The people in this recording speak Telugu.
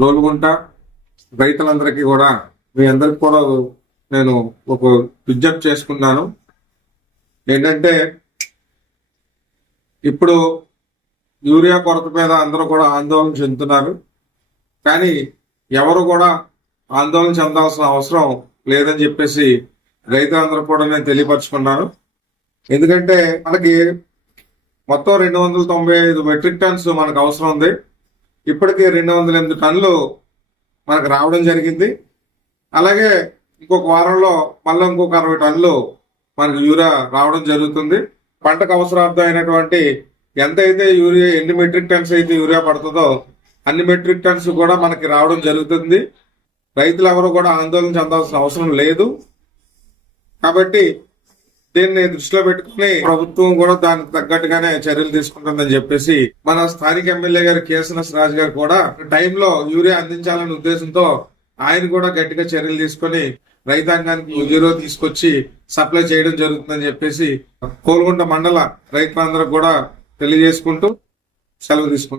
రోలుగుంట రైతులందరికీ కూడా మీ అందరికి కూడా నేను ఒక విజ్ఞప్తి చేసుకున్నాను. ఏంటంటే ఇప్పుడు యూరియా కొరత మీద అందరూ కూడా ఆందోళన చెందుతున్నారు. కానీ ఎవరు కూడా ఆందోళన చెందాల్సిన అవసరం లేదని చెప్పేసి రైతులందరూ కూడా నేను తెలియపరచుకున్నాను. ఎందుకంటే మనకి మొత్తం రెండు వందల తొంభై ఐదు మెట్రిక్ టన్స్ మనకు అవసరం ఉంది. ఇప్పటికే రెండు వందల ఎనిమిది టన్నులు మనకు రావడం జరిగింది. అలాగే ఇంకొక వారంలో మళ్ళీ ఇంకొక అరవై టన్నులు మనకు యూరియా రావడం జరుగుతుంది. పంటకు అవసరార్థమైనటువంటి ఎంత అయితే యూరియా ఎన్ని మెట్రిక్ టన్స్ అయితే యూరియా పడుతుందో అన్ని మెట్రిక్ టన్స్ కూడా మనకి రావడం జరుగుతుంది. రైతులు ఎవరు కూడా ఆందోళన చెందాల్సిన అవసరం లేదు. కాబట్టి దీన్ని దృష్టిలో పెట్టుకుని ప్రభుత్వం కూడా దానికి తగ్గట్టుగానే చర్యలు తీసుకుంటుందని చెప్పేసి మన స్థానిక ఎమ్మెల్యే గారు కేసనస్ రాజు గారు కూడా టైంలో యూరియా అందించాలనే ఉద్దేశంతో ఆయన కూడా గట్టిగా చర్యలు తీసుకొని రైతాంగానికి యూరియా తీసుకొచ్చి సప్లై చేయడం జరుగుతుందని చెప్పేసి కోల్గొండ మండల రైతులందరూ కూడా తెలియజేసుకుంటూ సెలవు తీసుకుంటాం